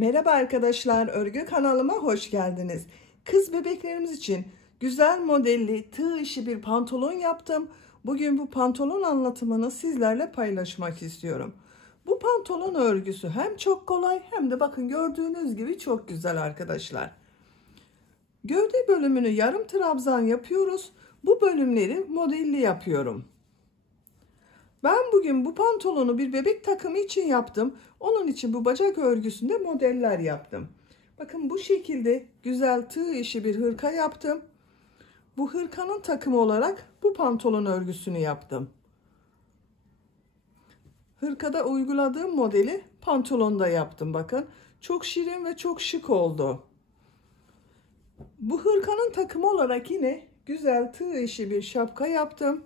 Merhaba arkadaşlar, örgü kanalıma hoş geldiniz. Kız bebeklerimiz için güzel modelli tığ işi bir pantolon yaptım. Bugün bu pantolon anlatımını sizlerle paylaşmak istiyorum. Bu pantolon örgüsü hem çok kolay hem de bakın gördüğünüz gibi çok güzel arkadaşlar. Gövde bölümünü yarım trabzan yapıyoruz. Bu bölümleri modelli yapıyorum. Ben bugün bu pantolonu bir bebek takımı için yaptım. Onun için bu bacak örgüsünde modeller yaptım. Bakın bu şekilde güzel tığ işi bir hırka yaptım. Bu hırkanın takımı olarak bu pantolon örgüsünü yaptım. Hırkada uyguladığım modeli pantolonda yaptım bakın. Çok şirin ve çok şık oldu. Bu hırkanın takımı olarak yine güzel tığ işi bir şapka yaptım.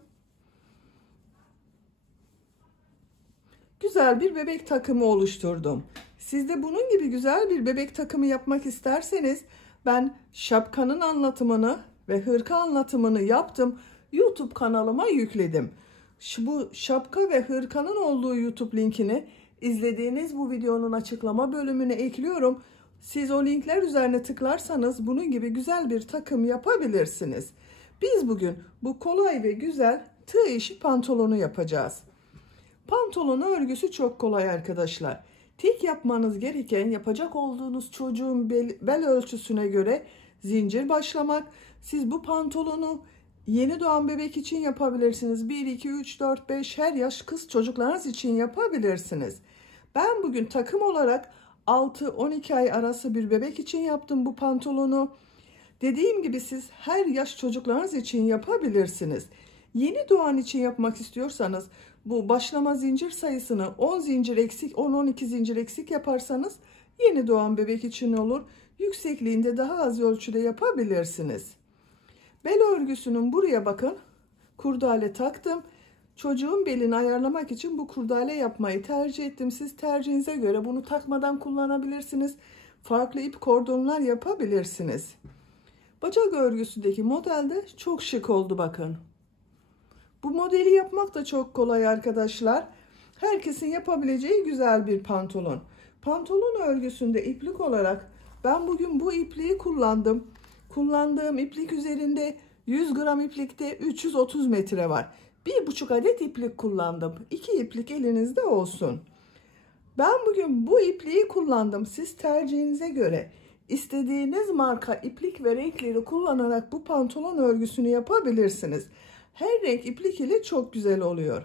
Güzel bir bebek takımı oluşturdum. Siz de bunun gibi güzel bir bebek takımı yapmak isterseniz ben şapkanın anlatımını ve hırka anlatımını yaptım. YouTube kanalıma yükledim. Bu şapka ve hırkanın olduğu YouTube linkini izlediğiniz bu videonun açıklama bölümüne ekliyorum. Siz o linkler üzerine tıklarsanız bunun gibi güzel bir takım yapabilirsiniz. Biz bugün bu kolay ve güzel tığ işi pantolonu yapacağız. Pantolon örgüsü çok kolay arkadaşlar. Tek yapmanız gereken yapacak olduğunuz çocuğun bel ölçüsüne göre zincir başlamak. Siz bu pantolonu yeni doğan bebek için yapabilirsiniz. 1, 2, 3, 4, 5 her yaş kız çocuklarınız için yapabilirsiniz. Ben bugün takım olarak 6-12 ay arası bir bebek için yaptım bu pantolonu. Dediğim gibi siz her yaş çocuklarınız için yapabilirsiniz. Yeni doğan için yapmak istiyorsanız bu başlama zincir sayısını 10 zincir eksik 10-12 zincir eksik yaparsanız yeni doğan bebek için olur. Yüksekliğinde daha az ölçüde yapabilirsiniz. Bel örgüsünün buraya bakın kurdale taktım. Çocuğun belini ayarlamak için bu kurdale yapmayı tercih ettim. Siz tercihinize göre bunu takmadan kullanabilirsiniz. Farklı ip kordonlar yapabilirsiniz. Bacak örgüsündeki modelde çok şık oldu bakın. Bu modeli yapmak da çok kolay arkadaşlar. Herkesin yapabileceği güzel bir pantolon. Pantolon örgüsünde iplik olarak ben bugün bu ipliği kullandım. Kullandığım iplik üzerinde 100 gram iplikte 330 metre var. 1,5 adet iplik kullandım. 2 iplik elinizde olsun. Ben bugün bu ipliği kullandım. Siz tercihinize göre istediğiniz marka iplik ve renkleri kullanarak bu pantolon örgüsünü yapabilirsiniz. Her renk iplik ile çok güzel oluyor.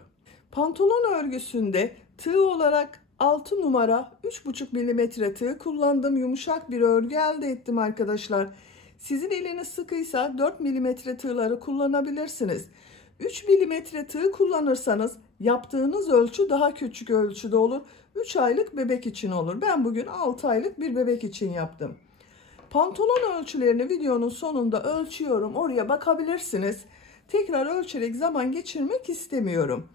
Pantolon örgüsünde tığ olarak 6 numara 3,5 milimetre tığ kullandım. Yumuşak bir örgü elde ettim arkadaşlar. Sizin eliniz sıkıysa 4 milimetre tığları kullanabilirsiniz. 3 milimetre tığ kullanırsanız yaptığınız ölçü daha küçük ölçüde olur. 3 aylık bebek için olur. Ben bugün 6 aylık bir bebek için yaptım. Pantolon ölçülerini videonun sonunda ölçüyorum. Oraya bakabilirsiniz. Tekrar ölçerek zaman geçirmek istemiyorum.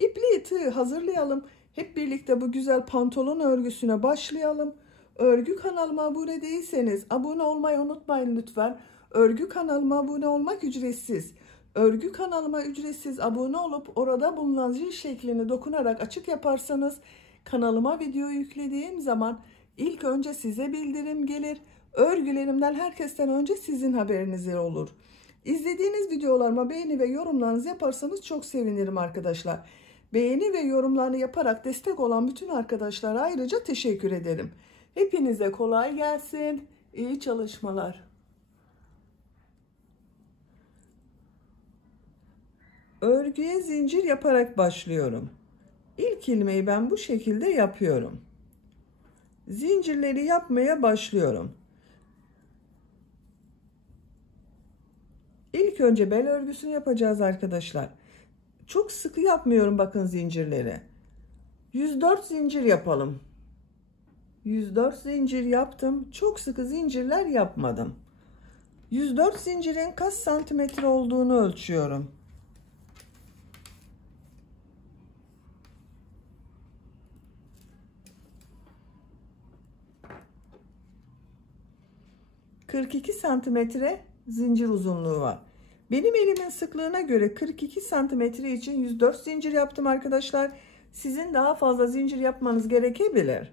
İpliği tığ hazırlayalım. Hep birlikte bu güzel pantolon örgüsüne başlayalım. Örgü kanalıma abone değilseniz abone olmayı unutmayın lütfen. Örgü kanalıma abone olmak ücretsiz. Örgü kanalıma ücretsiz abone olup orada bulunan zil şeklini dokunarak açık yaparsanız kanalıma video yüklediğim zaman ilk önce size bildirim gelir. Örgülerimden herkesten önce sizin haberiniz olur. İzlediğiniz videolarıma beğeni ve yorumlarınızı yaparsanız çok sevinirim arkadaşlar. Beğeni ve yorumlarını yaparak destek olan bütün arkadaşlara ayrıca teşekkür ederim. Hepinize kolay gelsin. İyi çalışmalar. Örgüye zincir yaparak başlıyorum. İlk ilmeği ben bu şekilde yapıyorum. Zincirleri yapmaya başlıyorum. İlk önce bel örgüsünü yapacağız arkadaşlar. Çok sıkı yapmıyorum bakın zincirleri. 104 zincir yapalım. 104 zincir yaptım. Çok sıkı zincirler yapmadım. 104 zincirin kaç santimetre olduğunu ölçüyorum. ...42 santimetre zincir uzunluğu var. Benim elimin sıklığına göre 42 santimetre için 104 zincir yaptım arkadaşlar. Sizin daha fazla zincir yapmanız gerekebilir.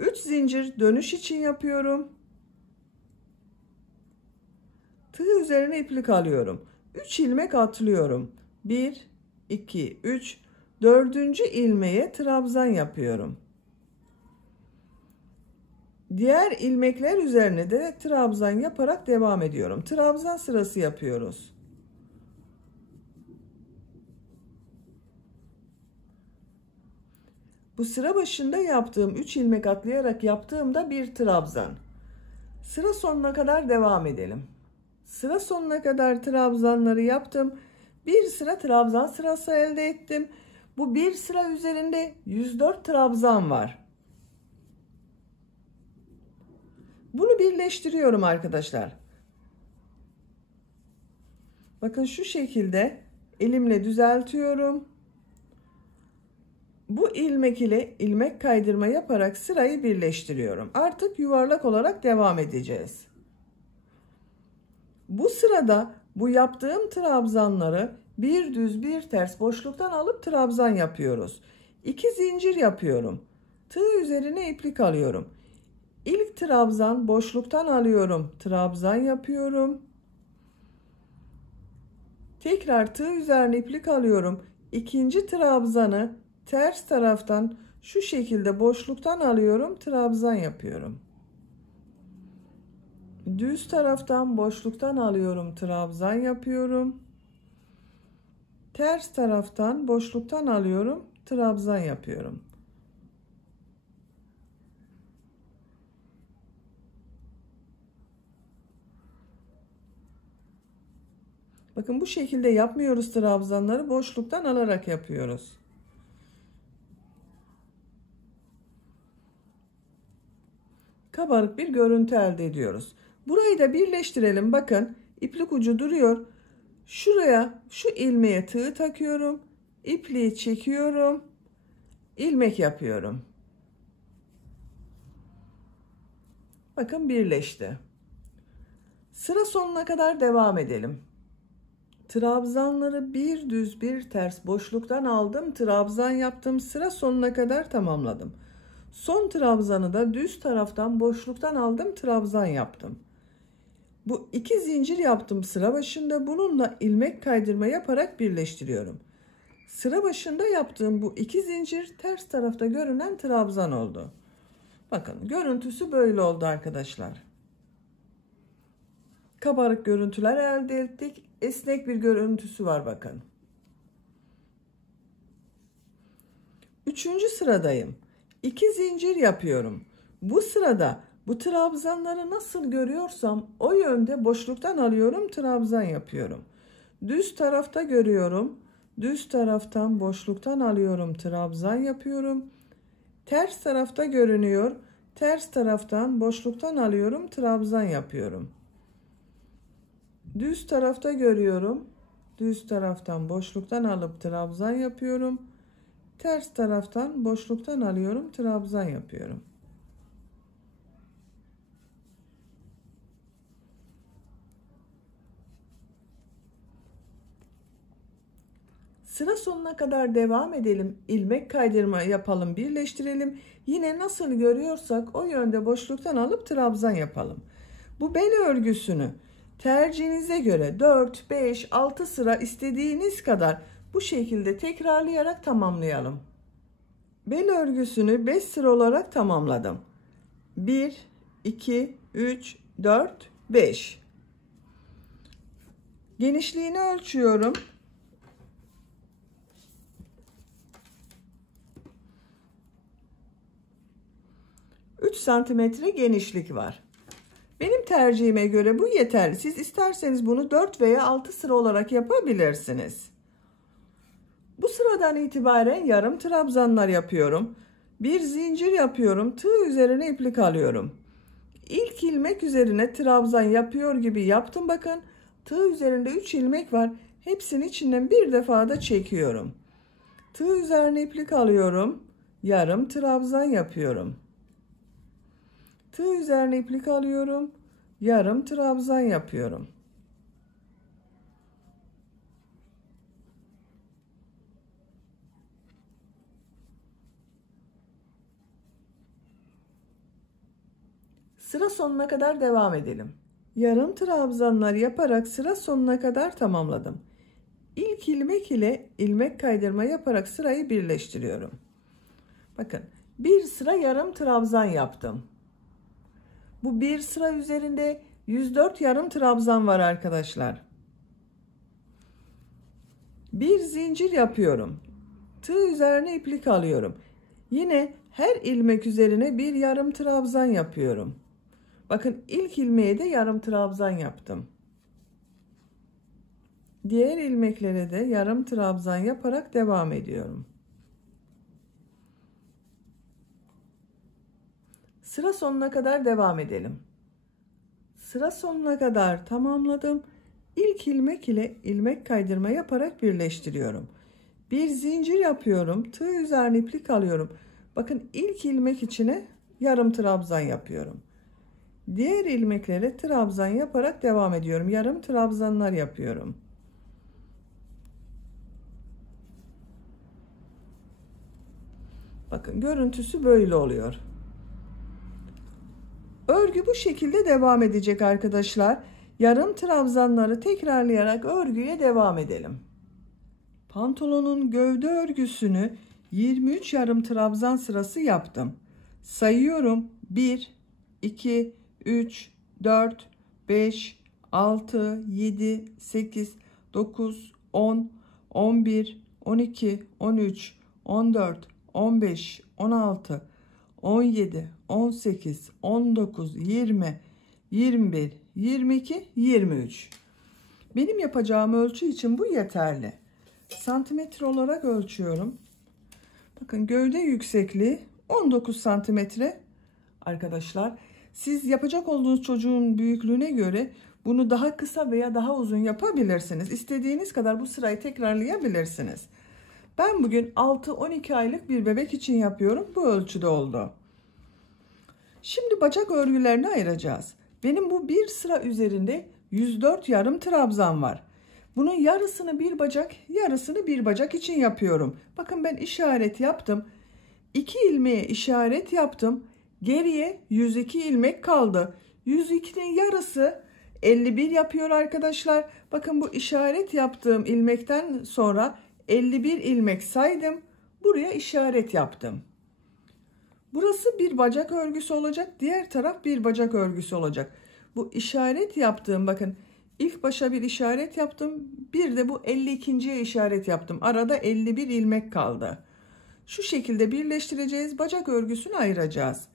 3 zincir dönüş için yapıyorum. Tığ üzerine iplik alıyorum. 3 ilmek atlıyorum. 1, 2, 3. Dördüncü ilmeğe trabzan yapıyorum. Diğer ilmekler üzerine de trabzan yaparak devam ediyorum. Trabzan sırası yapıyoruz. Bu sıra başında yaptığım 3 ilmek atlayarak yaptığımda bir trabzan. Sıra sonuna kadar devam edelim. Sıra sonuna kadar trabzanları yaptım. Bir sıra trabzan sırası elde ettim. Bu bir sıra üzerinde 104 trabzan var. Bunu birleştiriyorum arkadaşlar. Bakın şu şekilde elimle düzeltiyorum. Bu ilmek ile ilmek kaydırma yaparak sırayı birleştiriyorum. Artık yuvarlak olarak devam edeceğiz. Bu sırada bu yaptığım trabzanları bir düz bir ters boşluktan alıp trabzan yapıyoruz. 2 zincir yapıyorum. Tığ üzerine iplik alıyorum. İlk trabzan boşluktan alıyorum. Trabzan yapıyorum. Tekrar tığ üzerine iplik alıyorum. İkinci trabzanı ters taraftan şu şekilde boşluktan alıyorum. Trabzan yapıyorum. Düz taraftan boşluktan alıyorum. Trabzan yapıyorum. Ters taraftan boşluktan alıyorum. Trabzan yapıyorum. Bakın bu şekilde yapmıyoruz trabzanları. Boşluktan alarak yapıyoruz. Kabarık bir görüntü elde ediyoruz. Burayı da birleştirelim. Bakın iplik ucu duruyor. Şuraya şu ilmeğe tığ takıyorum. İpliği çekiyorum. İlmek yapıyorum. Bakın birleşti. Sıra sonuna kadar devam edelim. Trabzanları bir düz bir ters boşluktan aldım. Trabzan yaptım. Sıra sonuna kadar tamamladım. Son trabzanı da düz taraftan boşluktan aldım. Trabzan yaptım. Bu 2 zincir yaptım sıra başında. Bununla ilmek kaydırma yaparak birleştiriyorum. Sıra başında yaptığım bu 2 zincir ters tarafta görünen trabzan oldu. Bakın görüntüsü böyle oldu arkadaşlar. Kabarık görüntüler elde ettik. Esnek bir görüntüsü var bakın. 3. sıradayım. 2 zincir yapıyorum. Bu sırada bu trabzanları nasıl görüyorsam o yönde boşluktan alıyorum, trabzan yapıyorum. Düz tarafta görüyorum. Düz taraftan boşluktan alıyorum, trabzan yapıyorum. Ters tarafta görünüyor. Ters taraftan boşluktan alıyorum, trabzan yapıyorum. Düz tarafta görüyorum. Düz taraftan boşluktan alıp trabzan yapıyorum. Ters taraftan boşluktan alıyorum, trabzan yapıyorum. Sıra sonuna kadar devam edelim. İlmek kaydırma yapalım, birleştirelim. Yine nasıl görüyorsak o yönde boşluktan alıp trabzan yapalım. Bu bel örgüsünü tercihinize göre 4, 5, 6 sıra istediğiniz kadar bu şekilde tekrarlayarak tamamlayalım. Bel örgüsünü 5 sıra olarak tamamladım. 1, 2, 3, 4, 5. Genişliğini ölçüyorum. 3 santimetre genişlik var. Benim tercihime göre bu yeterli. Siz isterseniz bunu 4 veya 6 sıra olarak yapabilirsiniz. Bu sıradan itibaren yarım trabzanlar yapıyorum. Bir zincir yapıyorum. Tığ üzerine iplik alıyorum. İlk ilmek üzerine trabzan yapıyor gibi yaptım bakın. Tığ üzerinde 3 ilmek var. Hepsinin içinden bir defa da çekiyorum. Tığ üzerine iplik alıyorum. Yarım trabzan yapıyorum. Tığ üzerine iplik alıyorum. Yarım trabzan yapıyorum. Sıra sonuna kadar devam edelim. Yarım trabzanlar yaparak sıra sonuna kadar tamamladım. İlk ilmek ile ilmek kaydırma yaparak sırayı birleştiriyorum. Bakın, bir sıra yarım trabzan yaptım. Bu bir sıra üzerinde 104 yarım trabzan var arkadaşlar. Bir zincir yapıyorum. Tığ üzerine iplik alıyorum. Yine her ilmek üzerine bir yarım trabzan yapıyorum. Bakın, ilk ilmeğe de yarım trabzan yaptım. Diğer ilmeklere de yarım trabzan yaparak devam ediyorum. Sıra sonuna kadar devam edelim. Sıra sonuna kadar tamamladım. İlk ilmek ile ilmek kaydırma yaparak birleştiriyorum. Bir zincir yapıyorum. Tığ üzerine iplik alıyorum. Bakın, ilk ilmek içine yarım trabzan yapıyorum. Diğer ilmeklere trabzan yaparak devam ediyorum. Yarım trabzanlar yapıyorum. Bakın, görüntüsü böyle oluyor. Örgü bu şekilde devam edecek arkadaşlar. Yarım trabzanları tekrarlayarak örgüye devam edelim. Pantolonun gövde örgüsünü 23 yarım trabzan sırası yaptım. Sayıyorum: 1, 2, 3, 4, 5, 6, 7, 8, 9, 10, 11, 12, 13, 14, 15, 16, 17, 18, 19, 20, 21, 22, 23. Benim yapacağım ölçü için bu yeterli. Santimetre olarak ölçüyorum. Bakın, gövde yüksekliği 19 santimetre arkadaşlar. Siz yapacak olduğunuz çocuğun büyüklüğüne göre bunu daha kısa veya daha uzun yapabilirsiniz. İstediğiniz kadar bu sırayı tekrarlayabilirsiniz. Ben bugün 6-12 aylık bir bebek için yapıyorum. Bu ölçüde oldu. Şimdi bacak örgülerini ayıracağız. Benim bu bir sıra üzerinde 104 yarım trabzan var. Bunun yarısını bir bacak, yarısını bir bacak için yapıyorum. Bakın, ben işaret yaptım. 2 ilmeğe işaret yaptım. Geriye 102 ilmek kaldı. 102'nin yarısı 51 yapıyor arkadaşlar. Bakın, bu işaret yaptığım ilmekten sonra 51 ilmek saydım. Buraya işaret yaptım. Burası bir bacak örgüsü olacak. Diğer taraf bir bacak örgüsü olacak. Bu işaret yaptığım, bakın, ilk başa bir işaret yaptım. Bir de bu 52.'ye işaret yaptım. Arada 51 ilmek kaldı. Şu şekilde birleştireceğiz. Bacak örgüsünü ayıracağız.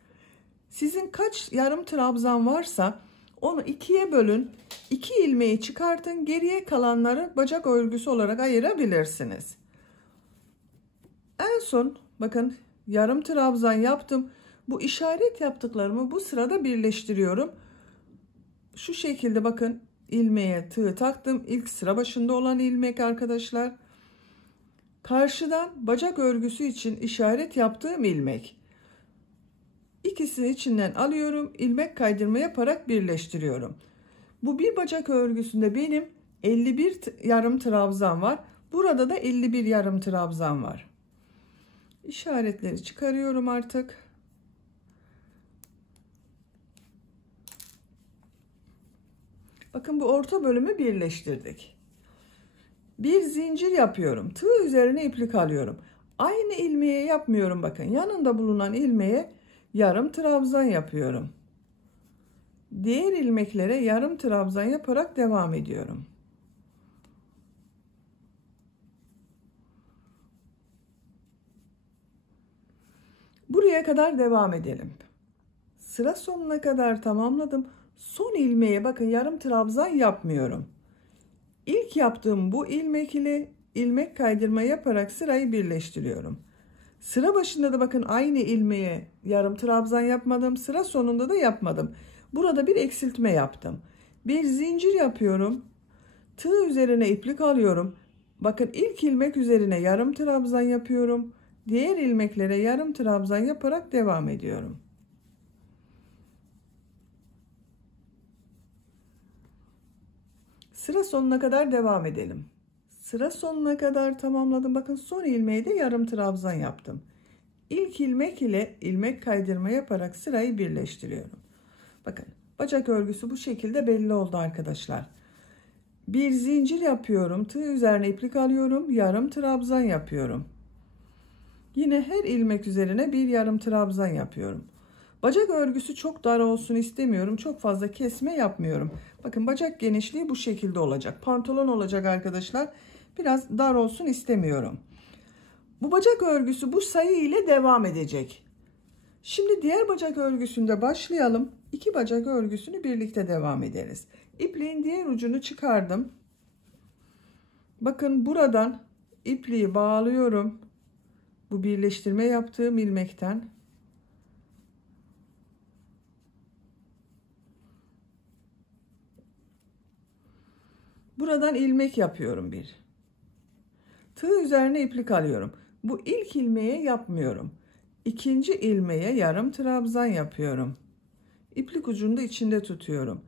Sizin kaç yarım trabzan varsa onu ikiye bölün. 2 ilmeği çıkartın. Geriye kalanları bacak örgüsü olarak ayırabilirsiniz. En son bakın, yarım trabzan yaptım. Bu işaret yaptıklarımı bu sırada birleştiriyorum. Şu şekilde bakın, ilmeğe tığ taktım. İlk sıra başında olan ilmek arkadaşlar. Karşıdan bacak örgüsü için işaret yaptığım ilmek. İkisini içinden alıyorum. İlmek kaydırma yaparak birleştiriyorum. Bu bir bacak örgüsünde benim 51 yarım trabzan var. Burada da 51 yarım trabzan var. İşaretleri çıkarıyorum artık. Bakın, bu orta bölümü birleştirdik. Bir zincir yapıyorum. Tığ üzerine iplik alıyorum. Aynı ilmeğe yapmıyorum bakın. Yanında bulunan ilmeğe yarım trabzan yapıyorum. Diğer ilmeklere yarım trabzan yaparak devam ediyorum. Buraya kadar devam edelim. Sıra sonuna kadar tamamladım. Son ilmeğe bakın, yarım trabzan yapmıyorum. İlk yaptığım bu ilmek ile ilmek kaydırma yaparak sırayı birleştiriyorum. Sıra başında da bakın, aynı ilmeğe yarım trabzan yapmadım. Sıra sonunda da yapmadım. Burada bir eksiltme yaptım. Bir zincir yapıyorum. Tığ üzerine iplik alıyorum. Bakın, ilk ilmek üzerine yarım trabzan yapıyorum. Diğer ilmeklere yarım trabzan yaparak devam ediyorum. Sıra sonuna kadar devam edelim. Sıra sonuna kadar tamamladım. Bakın, son ilmeğe de yarım trabzan yaptım. İlk ilmek ile ilmek kaydırma yaparak sırayı birleştiriyorum. Bakın bacak örgüsü bu şekilde belli oldu arkadaşlar. Bir zincir yapıyorum. Tığ üzerine iplik alıyorum. Yarım trabzan yapıyorum. Yine her ilmek üzerine bir yarım trabzan yapıyorum. Bacak örgüsü çok dar olsun istemiyorum. Çok fazla kesme yapmıyorum. Bakın bacak genişliği bu şekilde olacak. Pantolon olacak arkadaşlar. Biraz dar olsun istemiyorum. Bu bacak örgüsü bu sayı ile devam edecek. Şimdi diğer bacak örgüsünde başlayalım. İki bacak örgüsünü birlikte devam ederiz. İpliğin diğer ucunu çıkardım. Bakın buradan ipliği bağlıyorum. Bu birleştirme yaptığım ilmekten. Buradan ilmek yapıyorum bir. Tığ üzerine iplik alıyorum. Bu ilk ilmeğe yapmıyorum. İkinci ilmeğe yarım trabzan yapıyorum. İplik ucunu da içinde tutuyorum.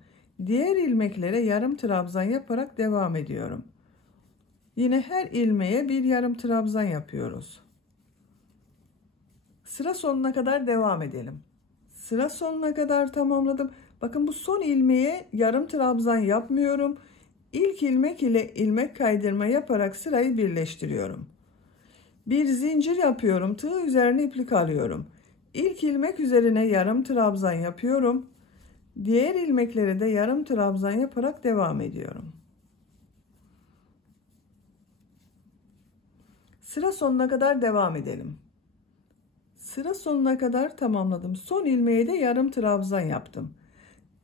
Diğer ilmeklere yarım trabzan yaparak devam ediyorum. Yine her ilmeğe bir yarım trabzan yapıyoruz. Sıra sonuna kadar devam edelim. Sıra sonuna kadar tamamladım. Bakın bu son ilmeğe yarım trabzan yapmıyorum. İlk ilmek ile ilmek kaydırma yaparak sırayı birleştiriyorum. Bir zincir yapıyorum. Tığ üzerine iplik alıyorum. İlk ilmek üzerine yarım trabzan yapıyorum. Diğer ilmekleri de yarım trabzan yaparak devam ediyorum. Sıra sonuna kadar devam edelim. Sıra sonuna kadar tamamladım. Son ilmeğe de yarım trabzan yaptım.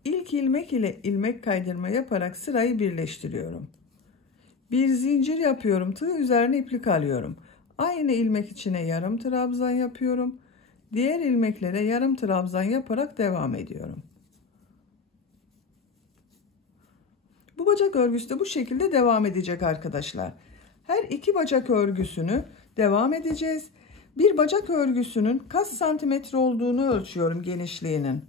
İlk ilmek ile ilmek kaydırma yaparak sırayı birleştiriyorum. Bir zincir yapıyorum. Tığ üzerine iplik alıyorum. Aynı ilmek içine yarım trabzan yapıyorum. Diğer ilmeklere yarım trabzan yaparak devam ediyorum. Bu bacak örgüsü de bu şekilde devam edecek arkadaşlar. Her iki bacak örgüsünü devam edeceğiz. Bir bacak örgüsünün kaç santimetre olduğunu ölçüyorum genişliğinin.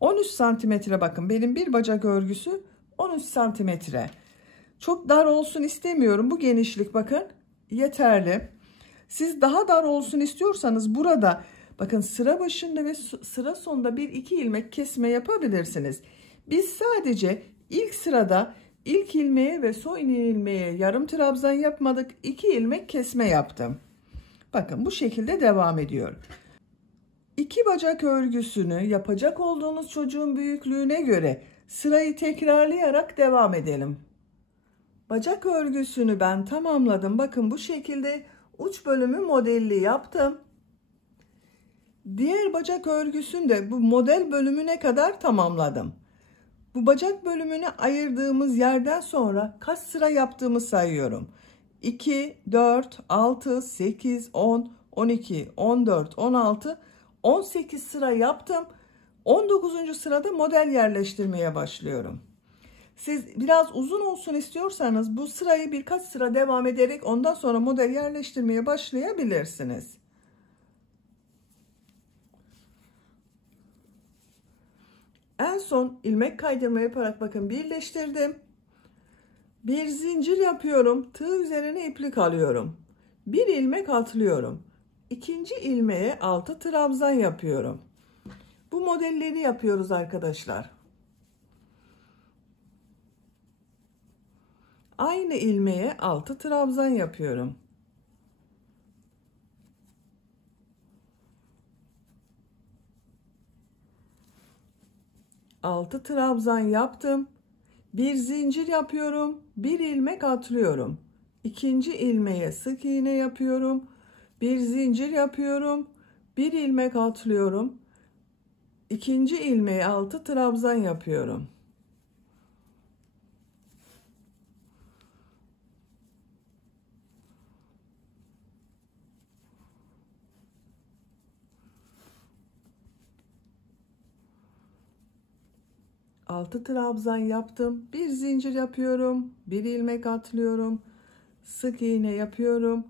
13 santimetre, bakın benim bir bacak örgüsü 13 santimetre. Çok dar olsun istemiyorum. Bu genişlik bakın yeterli. Siz daha dar olsun istiyorsanız burada bakın sıra başında ve sıra sonunda bir iki ilmek kesme yapabilirsiniz. Biz sadece ilk sırada ilk ilmeğe ve son ilmeğe yarım trabzan yapmadık. 2 ilmek kesme yaptım. Bakın bu şekilde devam ediyor. İki bacak örgüsünü yapacak olduğunuz çocuğun büyüklüğüne göre sırayı tekrarlayarak devam edelim. Bacak örgüsünü ben tamamladım. Bakın bu şekilde uç bölümü modelli yaptım. Diğer bacak örgüsünde bu model bölümüne kadar tamamladım. Bu bacak bölümünü ayırdığımız yerden sonra kaç sıra yaptığımı sayıyorum. 2, 4, 6, 8, 10, 12, 14, 16, 18 sıra yaptım. 19. sırada model yerleştirmeye başlıyorum. Siz biraz uzun olsun istiyorsanız bu sırayı birkaç sıra devam ederek ondan sonra model yerleştirmeye başlayabilirsiniz. En son ilmek kaydırma yaparak bakın birleştirdim. Bir zincir yapıyorum. Tığ üzerine iplik alıyorum. Bir ilmek atlıyorum. İkinci ilmeğe 6 trabzan yapıyorum. Bu modelleri yapıyoruz arkadaşlar. Aynı ilmeğe 6 trabzan yapıyorum. Altı trabzan yaptım. Bir zincir yapıyorum. Bir ilmek atlıyorum. İkinci ilmeğe sık iğne yapıyorum. Bir zincir yapıyorum. Bir ilmek atlıyorum. İkinci ilmeğe 6 trabzan yapıyorum. Altı trabzan yaptım. Bir zincir yapıyorum. Bir ilmek atlıyorum. Sık iğne yapıyorum.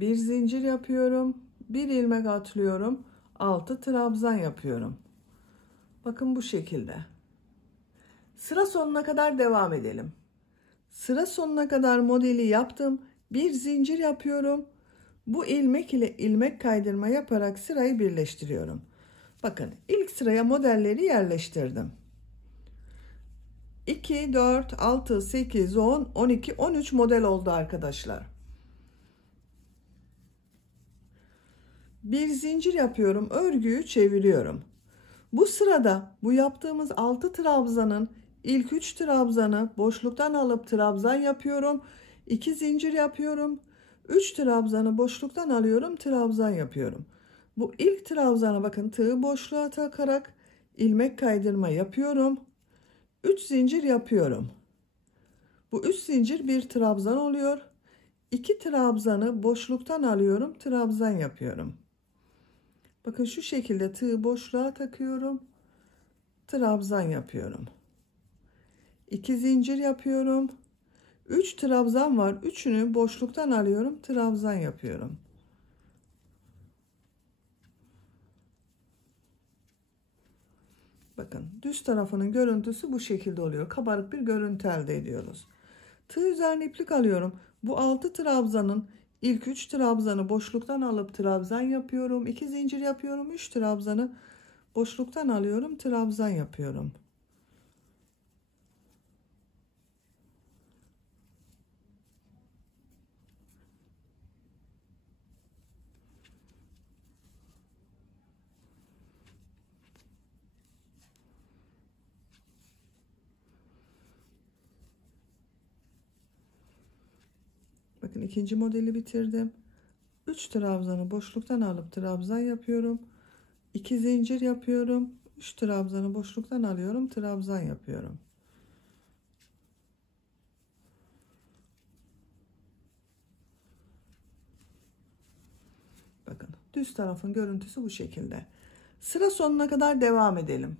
Bir zincir yapıyorum. Bir ilmek atlıyorum. 6 trabzan yapıyorum. Bakın bu şekilde. Sıra sonuna kadar devam edelim. Sıra sonuna kadar modeli yaptım. Bir zincir yapıyorum. Bu ilmek ile ilmek kaydırma yaparak sırayı birleştiriyorum. Bakın ilk sıraya modelleri yerleştirdim. 2, 4, 6, 8, 10, 12, 13 model oldu arkadaşlar. Bir zincir yapıyorum, örgüyü çeviriyorum. Bu sırada bu yaptığımız 6 trabzanın ilk 3 trabzanı boşluktan alıp trabzan yapıyorum. 2 zincir yapıyorum. 3 trabzanı boşluktan alıyorum, trabzan yapıyorum. Bu ilk trabzana bakın, tığı boşluğa takarak ilmek kaydırma yapıyorum. 3 zincir yapıyorum. Bu 3 zincir bir trabzan oluyor. 2 trabzanı boşluktan alıyorum, trabzan yapıyorum. Bakın şu şekilde tığı boşluğa takıyorum, trabzan yapıyorum. 2 zincir yapıyorum. 3 trabzan var. Üçünü boşluktan alıyorum, trabzan yapıyorum. Bakın düz tarafının görüntüsü bu şekilde oluyor. Kabarık bir görüntü elde ediyoruz. Tığ üzerine iplik alıyorum. Bu 6 trabzanın ilk 3 trabzanı boşluktan alıp trabzan yapıyorum. 2 zincir yapıyorum. 3 trabzanı boşluktan alıyorum, trabzan yapıyorum. Bakın ikinci modeli bitirdim. 3 trabzanı boşluktan alıp trabzan yapıyorum. 2 zincir yapıyorum. 3 trabzanı boşluktan alıyorum, trabzan yapıyorum. Bakın düz tarafın görüntüsü bu şekilde. Sıra sonuna kadar devam edelim.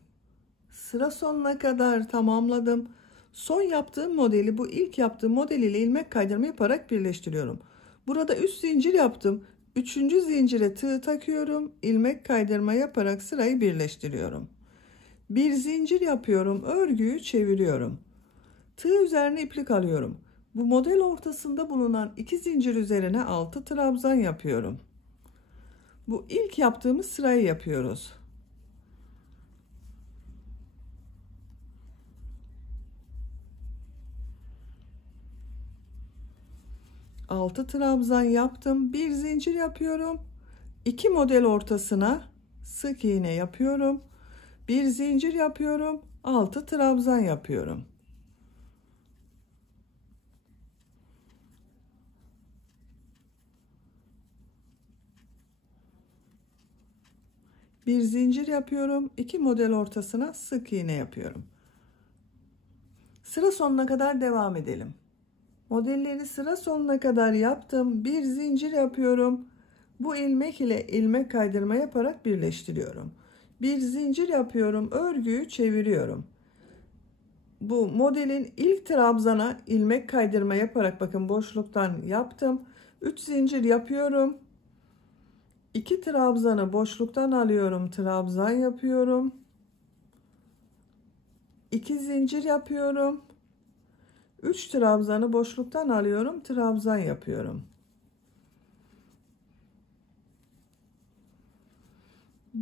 Sıra sonuna kadar tamamladım. Son yaptığım modeli bu ilk yaptığım model ile ilmek kaydırma yaparak birleştiriyorum. Burada 3 zincir yaptım. 3. zincire tığ takıyorum. İlmek kaydırma yaparak sırayı birleştiriyorum. Bir zincir yapıyorum. Örgüyü çeviriyorum. Tığ üzerine iplik alıyorum. Bu model ortasında bulunan 2 zincir üzerine 6 trabzan yapıyorum. Bu ilk yaptığımız sırayı yapıyoruz. 6 trabzan yaptım. Bir zincir yapıyorum. 2 model ortasına sık iğne yapıyorum. Bir zincir yapıyorum. 6 trabzan yapıyorum. Bir zincir yapıyorum. 2 model ortasına sık iğne yapıyorum. Sıra sonuna kadar devam edelim. Modelleri sıra sonuna kadar yaptım. Bir zincir yapıyorum. Bu ilmek ile ilmek kaydırma yaparak birleştiriyorum. Bir zincir yapıyorum. Örgüyü çeviriyorum. Bu modelin ilk trabzana ilmek kaydırma yaparak bakın boşluktan yaptım. 3 zincir yapıyorum. 2 trabzanı boşluktan alıyorum. Trabzan yapıyorum. 2 zincir yapıyorum. 3 trabzanı boşluktan alıyorum, trabzan yapıyorum.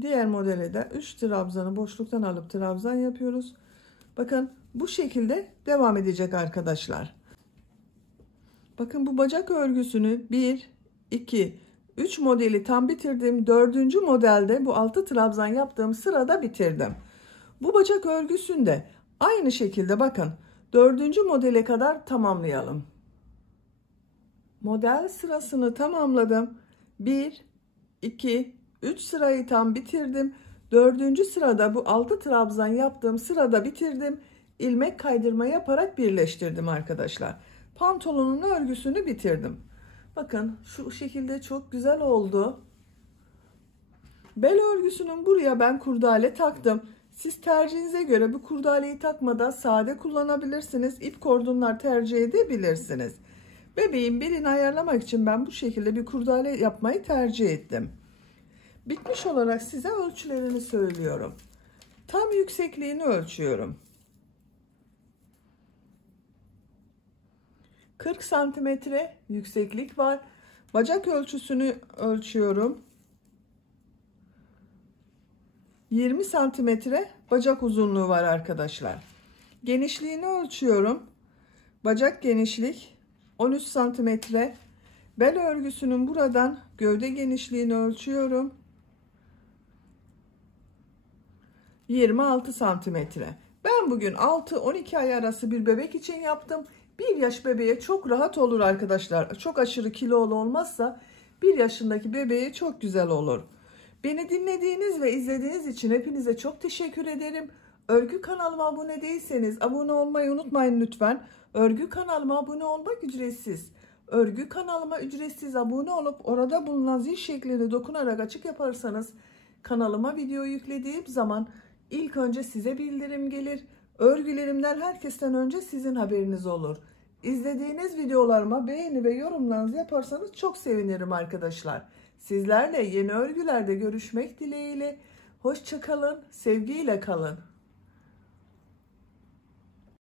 Diğer modele de 3 trabzanı boşluktan alıp trabzan yapıyoruz. Bakın bu şekilde devam edecek arkadaşlar. Bakın bu bacak örgüsünü 1, 2, 3 modeli tam bitirdim. 4. modelde bu 6 trabzan yaptığım sırada bitirdim. Bu bacak örgüsünde aynı şekilde bakın 4. modele kadar tamamlayalım. Model sırasını tamamladım. 1, 2, 3 sırayı tam bitirdim. 4. sırada bu 6 trabzan yaptığım sırada bitirdim. İlmek kaydırma yaparak birleştirdim arkadaşlar. Pantolonun örgüsünü bitirdim. Bakın şu şekilde çok güzel oldu. Bel örgüsünün buraya ben kurdale taktım. Siz tercihinize göre bu kurdaleyi takmadan sade kullanabilirsiniz. İp kordonlar tercih edebilirsiniz. Bebeğin belini ayarlamak için ben bu şekilde bir kurdale yapmayı tercih ettim. Bitmiş olarak size ölçülerini söylüyorum. Tam yüksekliğini ölçüyorum. 40 santimetre yükseklik var. Bacak ölçüsünü ölçüyorum. 20 santimetre bacak uzunluğu var arkadaşlar. Genişliğini ölçüyorum. Bacak genişlik 13 santimetre. Bel örgüsünün buradan gövde genişliğini ölçüyorum. 26 santimetre. Ben bugün 6-12 ay arası bir bebek için yaptım. 1 yaş bebeğe çok rahat olur arkadaşlar. Çok aşırı kilolu olmazsa 1 yaşındaki bebeğe çok güzel olur. Beni dinlediğiniz ve izlediğiniz için hepinize çok teşekkür ederim. Örgü kanalıma abone değilseniz abone olmayı unutmayın lütfen. Örgü kanalıma abone olmak ücretsiz. Örgü kanalıma ücretsiz abone olup orada bulunan zil şeklini dokunarak açık yaparsanız kanalıma video yüklediğim zaman ilk önce size bildirim gelir. Örgülerimden herkesten önce sizin haberiniz olur. İzlediğiniz videolarıma beğeni ve yorumlarınızı yaparsanız çok sevinirim arkadaşlar. Sizlerle yeni örgülerde görüşmek dileğiyle. Hoşça kalın, sevgiyle kalın.